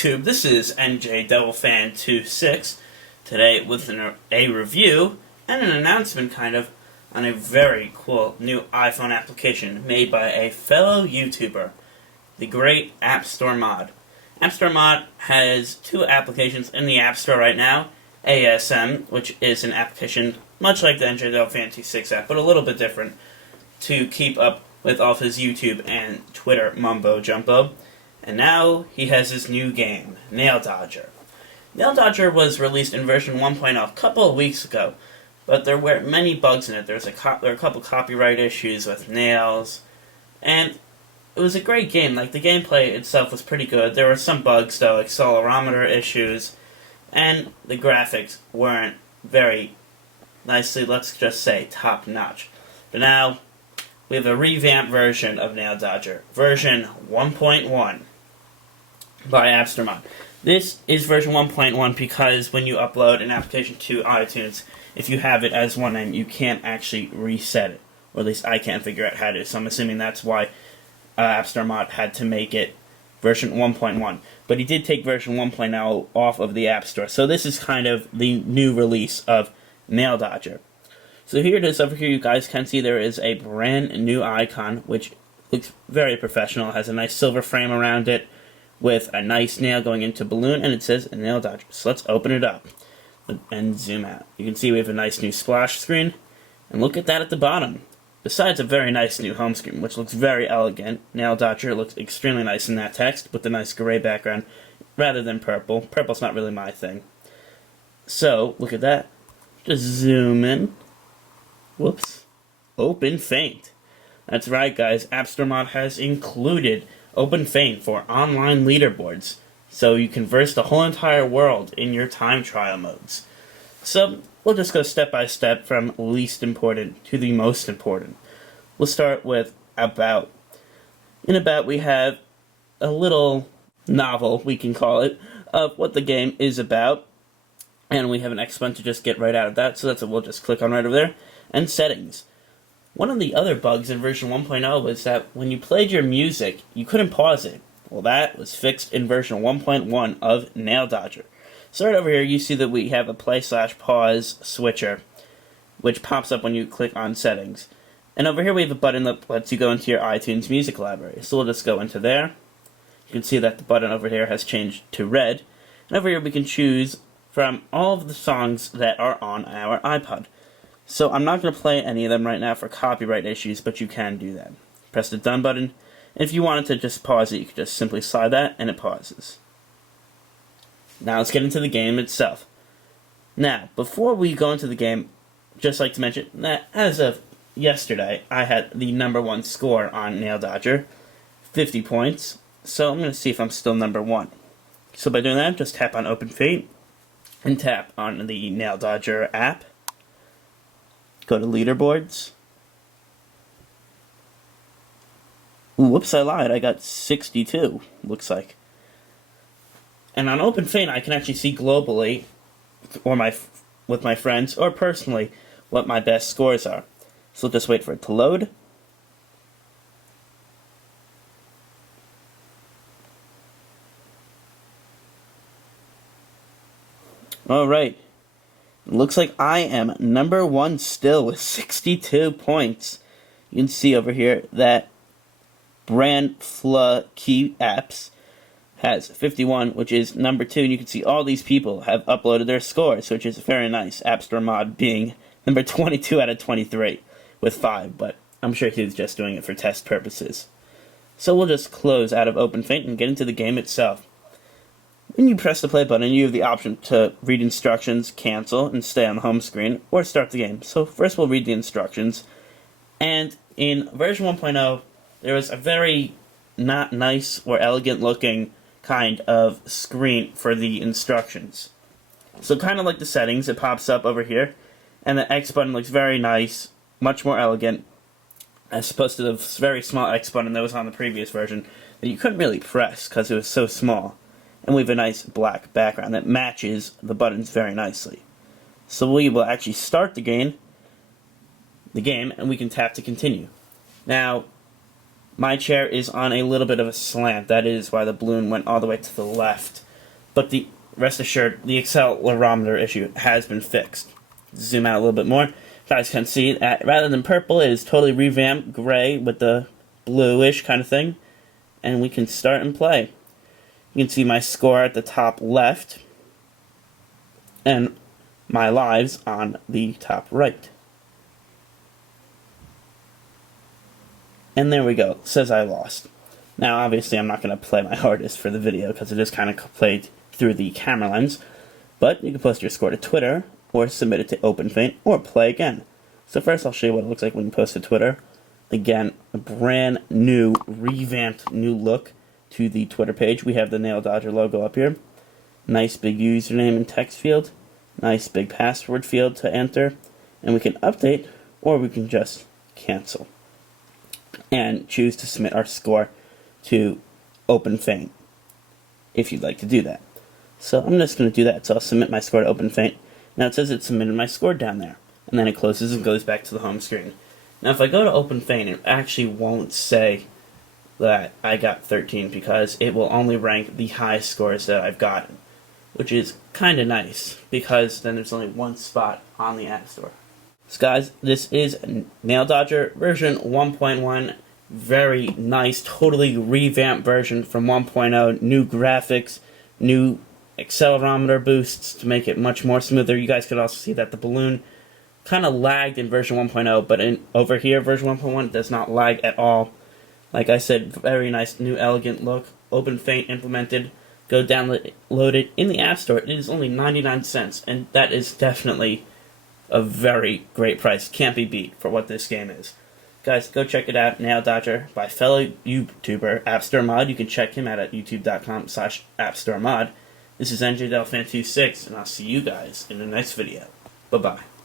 YouTube, this is NJ DevilFan26, today with a review and an announcement on a very cool new iPhone application made by a fellow YouTuber, the great App Store Mod. App Store Mod has two applications in the App Store right now, ASM, which is an application much like the NJ DevilFan26 app, but a little bit different to keep up with all of his YouTube and Twitter mumbo-jumbo. And now he has his new game, Nail Dodger. Nail Dodger was released in version 1.0 a couple of weeks ago, but there were many bugs in it. There were a couple copyright issues with nails, and it was a great game. Like, the gameplay itself was pretty good. There were some bugs, though, like accelerometer issues, and the graphics weren't very nicely, let's just say, top-notch. But now, we have a revamped version of Nail Dodger, version 1.1 by App Store Mod. This is version 1.1 because when you upload an application to iTunes, if you have it as one name, you can't actually reset it. Or at least I can't figure out how to, so I'm assuming that's why App Store Mod had to make it version 1.1. But he did take version 1.0 off of the App Store, so this is kind of the new release of Nail Dodger. So here it is over here. You guys can see there is a brand new icon, which looks very professional. It has a nice silver frame around it with a nice nail going into balloon, and it says Nail Dodger. So let's open it up and zoom out. You can see we have a nice new splash screen, and look at that at the bottom. Besides a very nice new home screen, which looks very elegant, Nail Dodger looks extremely nice in that text with the nice gray background rather than purple. Purple's not really my thing. So, look at that. Just zoom in. Whoops. Open Faint. That's right, guys. App Store Mod has included Open Faint for online leaderboards, so you can verse the whole entire world in your time trial modes. So, we'll just go step by step from least important to the most important. We'll start with About. In About, we have a little novel, we can call it, of what the game is about, and we have an X button to just get right out of that, so that's what we'll just click on right over there. And Settings. One of the other bugs in version 1.0 was that when you played your music, you couldn't pause it. Well, that was fixed in version 1.1 of Nail Dodger. So right over here, you see that we have a play/pause switcher, which pops up when you click on Settings. And over here, we have a button that lets you go into your iTunes music library. So we'll just go into there. You can see that the button over here has changed to red. And over here, we can choose from all of the songs that are on our iPod. So I'm not going to play any of them right now for copyright issues, but you can do that. Press the done button, and if you wanted to just pause it, you could just simply slide that, and it pauses. Now let's get into the game itself. Now, before we go into the game, just like to mention that as of yesterday, I had the #1 score on Nail Dodger, 50 points, so I'm going to see if I'm still #1. So by doing that, just tap on Open Faint, and tap on the Nail Dodger app. Go to leaderboards. Whoops, I lied. I got 62, looks like. And on Open Faint, I can actually see globally, or with my friends, or personally, what my best scores are. So we'll just wait for it to load. Alright. Looks like I am #1 still with 62 points. You can see over here that Brand Key Apps has 51, which is #2, and you can see all these people have uploaded their scores, which is very nice. App Store Mod being number 22 out of 23 with 5, but I'm sure he's just doing it for test purposes. So we'll just close out of Open Faint and get into the game itself. When you press the play button, you have the option to read instructions, cancel, and stay on the home screen, or start the game. So first we'll read the instructions. And in version 1.0, there was a very not nice or elegant looking kind of screen for the instructions. So kind of like the settings, it pops up over here, and the X button looks very nice, much more elegant, as opposed to the very small X button that was on the previous version that you couldn't really press because it was so small. And we have a nice black background that matches the buttons very nicely. So we will actually start the game, and we can tap to continue. Now, my chair is on a little bit of a slant. That is why the balloon went all the way to the left. but rest assured, the accelerometer issue has been fixed. Zoom out a little bit more. You guys can see that rather than purple, it is totally revamped gray with the bluish kind of thing. And we can start and play. You can see my score at the top left and my lives on the top right. And there we go. It says I lost. Now, obviously, I'm not going to play my hardest for the video because it is kind of played through the camera lens. But you can post your score to Twitter or submit it to OpenFaint or play again. So first, I'll show you what it looks like when you post to Twitter. Again, a brand new, revamped new look to the Twitter page. We have the Nail Dodger logo up here. Nice big username and text field. Nice big password field to enter. And we can update or we can just cancel. And choose to submit our score to OpenFaint if you'd like to do that. So I'm just going to do that. So I'll submit my score to OpenFaint. Now it says it submitted my score down there. And then it closes and goes back to the home screen. Now if I go to OpenFaint, it actually won't say that I got 13 because it will only rank the highest scores that I've gotten, which is kind of nice because then there's only one spot on the App Store. So guys, this is Nail Dodger version 1.1. Very nice, totally revamped version from 1.0. New graphics, new accelerometer boosts to make it much more smoother. You guys could also see that the balloon kind of lagged in version 1.0, but over here, version 1.1 does not lag at all. Like I said, very nice, new, elegant look. OpenFaint implemented. Go download it in the App Store. It is only 99 cents, and that is definitely a very great price. Can't be beat for what this game is. Guys, go check it out. Nail Dodger by fellow YouTuber AppStoreMod. You can check him out at youtube.com/AppStoreMod. This is NJDelfan26, and I'll see you guys in the next video. Bye-bye.